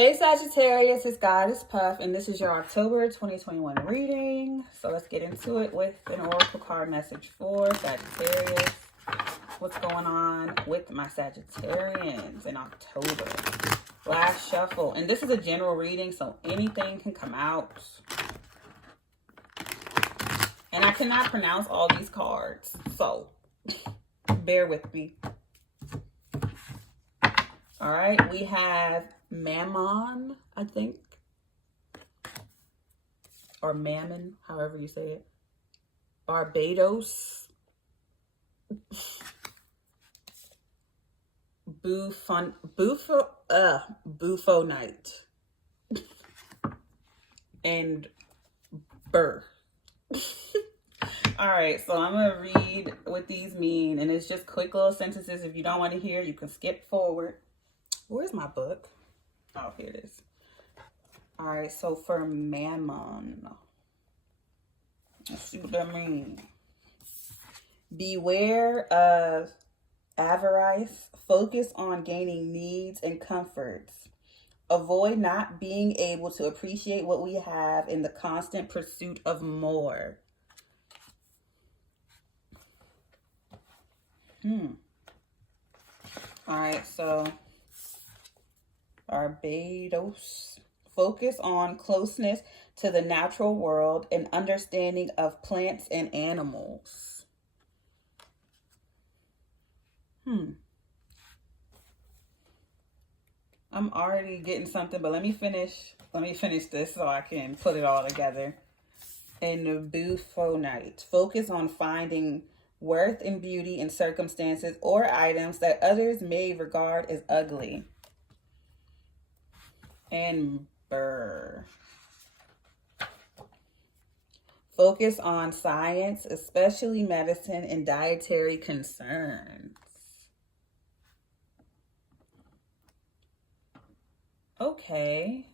Hey Sagittarius, it's GoddessPuff, and this is your October 2021 reading. So let's get into it with an oracle card message for Sagittarius. What's going on with my Sagittarians in October? Last shuffle, and this is a general reading, so anything can come out. And I cannot pronounce all these cards, so bear with me. All right, we have Mammon, I think, or Mammon, however you say it. Barbados, Buffo Night, and Burr. All right, so I'm gonna read what these mean, and it's just quick little sentences. If you don't want to hear, you can skip forward. Where's my book? Oh, here it is. All right, so for Mammon, let's see what that means. Beware of avarice. Focus on gaining needs and comforts. Avoid not being able to appreciate what we have in the constant pursuit of more. All right, so Barbados. Focus on closeness to the natural world and understanding of plants and animals. I'm already getting something, but let me finish this so I can put it all together. In the Buffo Night, focus on finding worth and beauty in circumstances or items that others may regard as ugly. And Burr. Focus on science, especially medicine and dietary concerns. Okay.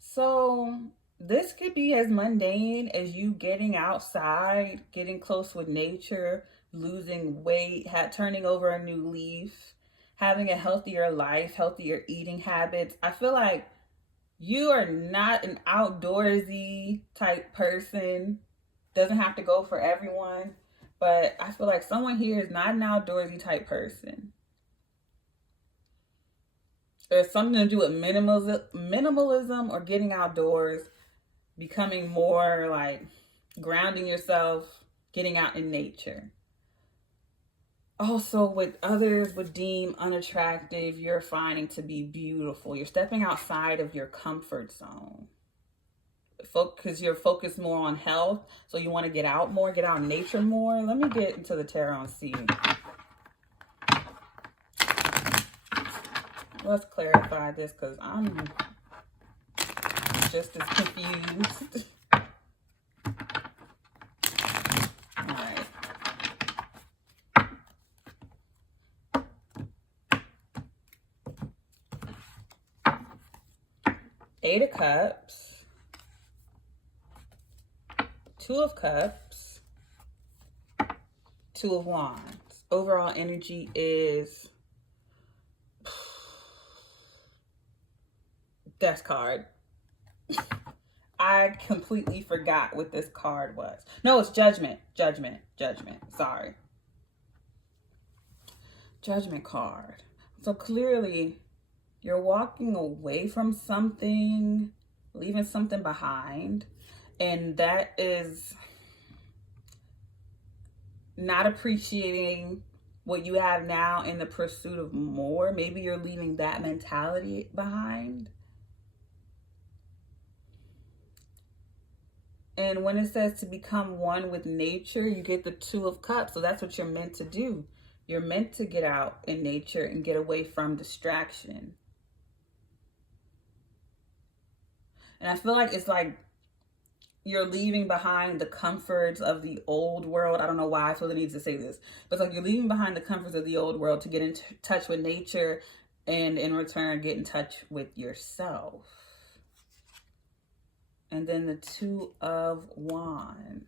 So this could be as mundane as you getting outside, getting close with nature, losing weight, turning over a new leaf, having a healthier life, healthier eating habits. I feel like you are not an outdoorsy type person. Doesn't have to go for everyone, but I feel like someone here is not an outdoorsy type person. There's something to do with minimalism or getting outdoors, becoming more like grounding yourself, getting out in nature. Also, what others would deem unattractive, you're finding to be beautiful. You're stepping outside of your comfort zone. Because you're focused more on health, so you want to get out more, get out in nature more. Let me get into the tarot and see. Let's clarify this because I'm just as confused. Eight of Cups, Two of Cups, Two of Wands. Overall energy is Death card. I completely forgot what this card was. No, it's Judgment. Sorry. Judgment card. So clearly, you're walking away from something, leaving something behind, and that is not appreciating what you have now in the pursuit of more. Maybe you're leaving that mentality behind. And when it says to become one with nature, you get the Two of Cups. So that's what you're meant to do. You're meant to get out in nature and get away from distraction. And I feel like it's like you're leaving behind the comforts of the old world. I don't know why I feel the need to say this, but it's like you're leaving behind the comforts of the old world to get in touch with nature, and in return, get in touch with yourself. And then the Two of Wands.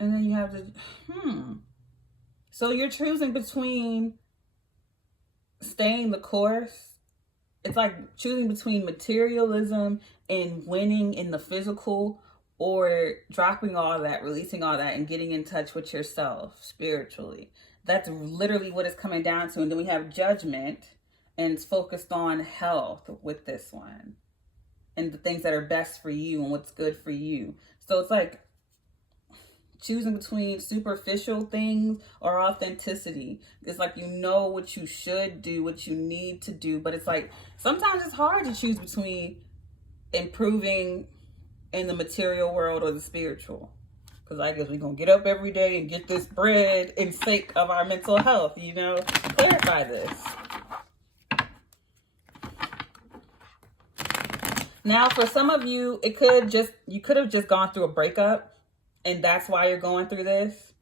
And then you have the, So you're choosing between staying the course. It's like choosing between materialism and winning in the physical, or dropping all that, releasing all that, and getting in touch with yourself spiritually. That's literally what it's coming down to. And then we have judgment, and it's focused on health with this one, and the things that are best for you and what's good for you. So it's like choosing between superficial things or authenticity. It's like, you know what you should do, what you need to do, but it's like sometimes it's hard to choose between improving in the material world or the spiritual. Because I guess we're going to get up every day and get this bread in sake of our mental health, you know? Clarify this. Now, for some of you, you could have just gone through a breakup, and that's why you're going through this.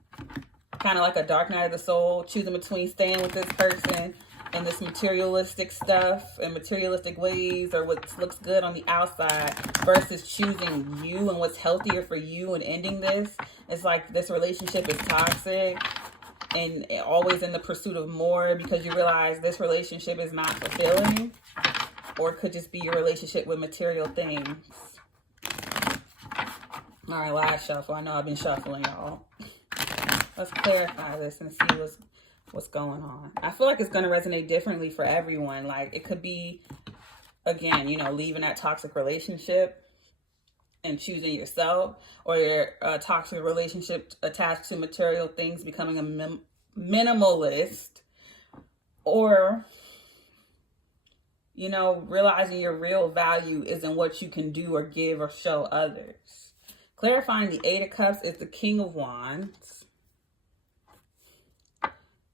Kind of like a dark night of the soul, choosing between staying with this person and this materialistic stuff and materialistic ways, or what looks good on the outside, versus choosing you and what's healthier for you and ending this. It's like this relationship is toxic and always in the pursuit of more, because you realize this relationship is not fulfilling, or it could just be your relationship with material things. All right, last shuffle. I know I've been shuffling, y'all. Let's clarify this and see what's going on. I feel like it's going to resonate differently for everyone. Like, it could be, again, you know, leaving that toxic relationship and choosing yourself, or your toxic relationship attached to material things, becoming a minimalist, or, you know, realizing your real value isn't what you can do or give or show others. Clarifying the Eight of Cups is the King of Wands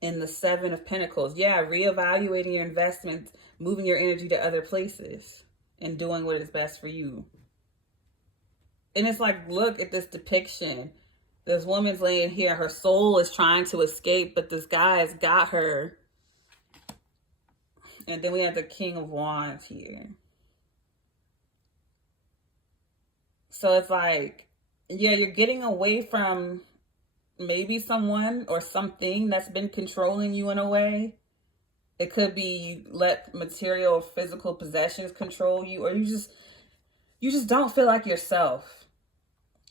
and the Seven of Pentacles. Yeah, reevaluating your investments, moving your energy to other places, and doing what is best for you. And it's like, look at this depiction. This woman's laying here. Her soul is trying to escape, but this guy has got her. And then we have the King of Wands here. So it's like, yeah, you're getting away from maybe someone or something that's been controlling you in a way. It could be you let material or physical possessions control you, or you just don't feel like yourself.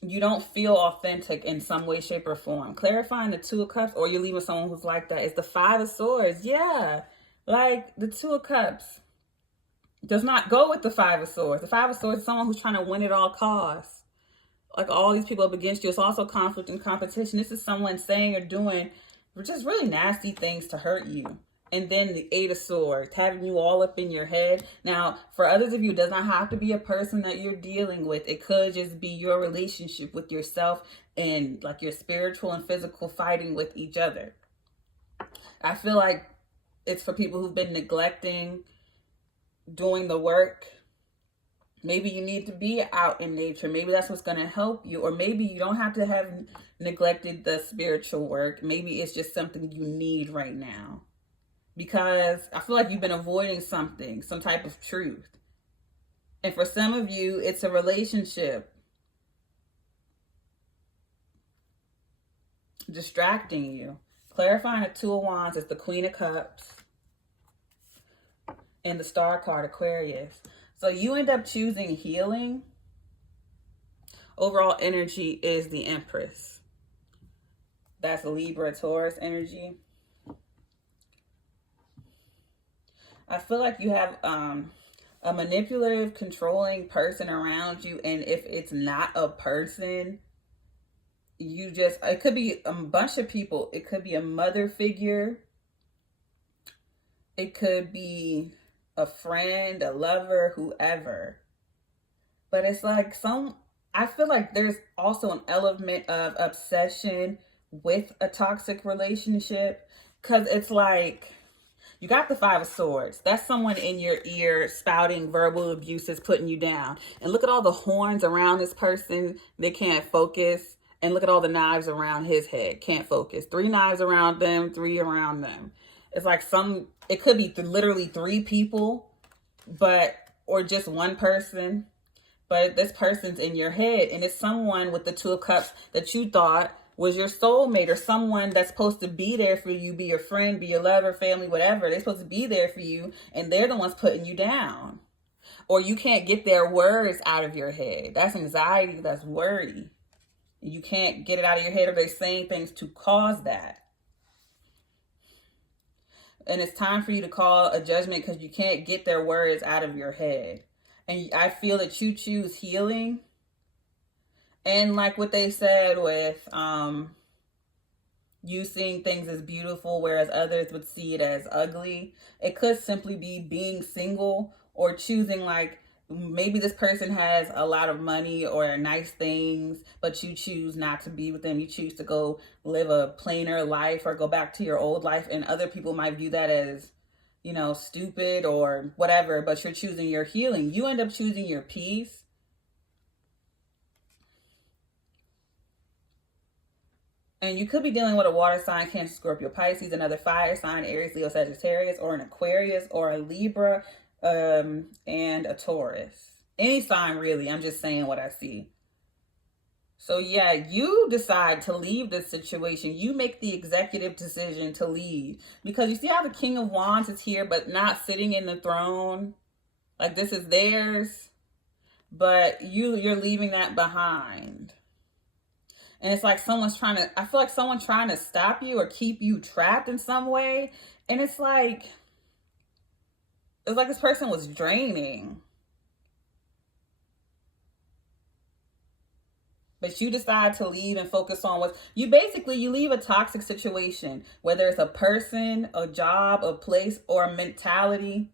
You don't feel authentic in some way, shape, or form. Clarifying the Two of Cups, or you're leaving someone who's like that, is the Five of Swords. Yeah, like the Two of Cups does not go with the Five of Swords. The Five of Swords is someone who's trying to win at all costs. Like, all these people up against you. It's also conflict and competition. This is someone saying or doing just really nasty things to hurt you. And then the Eight of Swords, having you all up in your head. Now, for others of you, it does not have to be a person that you're dealing with. It could just be your relationship with yourself, and like your spiritual and physical fighting with each other. I feel like it's for people who've been neglecting doing the work. Maybe you need to be out in nature. Maybe that's what's going to help you. Or maybe you don't have to have neglected the spiritual work. Maybe it's just something you need right now. Because I feel like you've been avoiding something, some type of truth. And for some of you, it's a relationship distracting you. Clarifying the Two of Wands is the Queen of Cups and the Star card, Aquarius. So you end up choosing healing. Overall energy is the Empress. That's Libra, Taurus energy. I feel like you have a manipulative, controlling person around you. And if it's not a person, it could be a bunch of people. It could be a mother figure. It could be a friend, a lover, whoever. But it's like I feel like there's also an element of obsession with a toxic relationship, because it's like, you got the Five of Swords. That's someone in your ear spouting verbal abuses, putting you down. And look at all the horns around this person. They can't focus. And look at all the knives around his head. Can't focus. 3 knives around them, 3 around them. It's like it could be literally 3 people, or just one person. But this person's in your head, and it's someone with the Two of Cups that you thought was your soulmate or someone that's supposed to be there for you, be your friend, be your lover, family, whatever. They're supposed to be there for you, and they're the ones putting you down. Or you can't get their words out of your head. That's anxiety, that's worry. You can't get it out of your head, or they're saying things to cause that. And it's time for you to call a judgment because you can't get their words out of your head. And I feel that you choose healing. And like what they said with you seeing things as beautiful, whereas others would see it as ugly. It could simply be being single, or choosing, like, maybe this person has a lot of money or nice things, but you choose not to be with them. You choose to go live a plainer life or go back to your old life. And other people might view that as, you know, stupid or whatever, but you're choosing your healing. You end up choosing your peace. And you could be dealing with a water sign, Cancer, Scorpio, Pisces, another fire sign, Aries, Leo, Sagittarius, or an Aquarius, or a Libra, and a Taurus. Any sign, really. I'm just saying what I see. So yeah, you decide to leave this situation. You make the executive decision to leave. Because you see how the King of Wands is here, but not sitting in the throne? Like, this is theirs. But you're leaving that behind. And it's like someone's trying to, I feel like someone's trying to stop you or keep you trapped in some way. And it's like this person was draining. But you decide to leave and focus on what you leave a toxic situation, whether it's a person, a job, a place, or a mentality.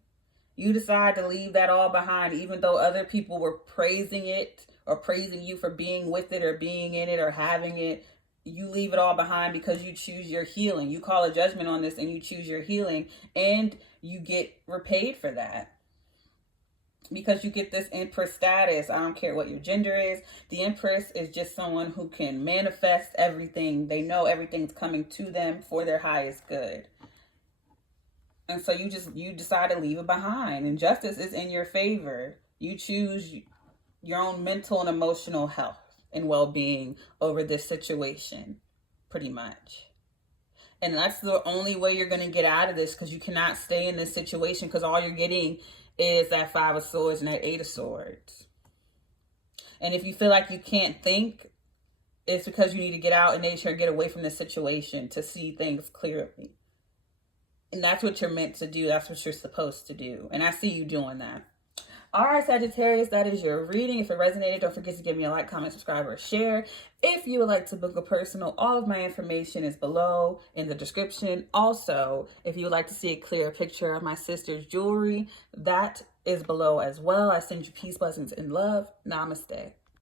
You decide to leave that all behind, even though other people were praising it or praising you for being with it or being in it or having it. You leave it all behind because you choose your healing. You call a judgment on this and you choose your healing, and you get repaid for that. Because you get this Empress status. I don't care what your gender is. The Empress is just someone who can manifest everything. They know everything's coming to them for their highest good. And so you decide to leave it behind. And justice is in your favor. You choose your own mental and emotional health and well-being over this situation, pretty much. And that's the only way you're going to get out of this, because you cannot stay in this situation, because all you're getting is that 5 of Swords and that 8 of Swords. And if you feel like you can't think, it's because you need to get out in nature and get away from this situation to see things clearly. And that's what you're meant to do. That's what you're supposed to do. And I see you doing that. All right, Sagittarius, that is your reading. If it resonated, don't forget to give me a like, comment, subscribe, or share. If you would like to book a personal, all of my information is below in the description. Also, if you would like to see a clear picture of my sister's jewelry, that is below as well. I send you peace, blessings, and love. Namaste.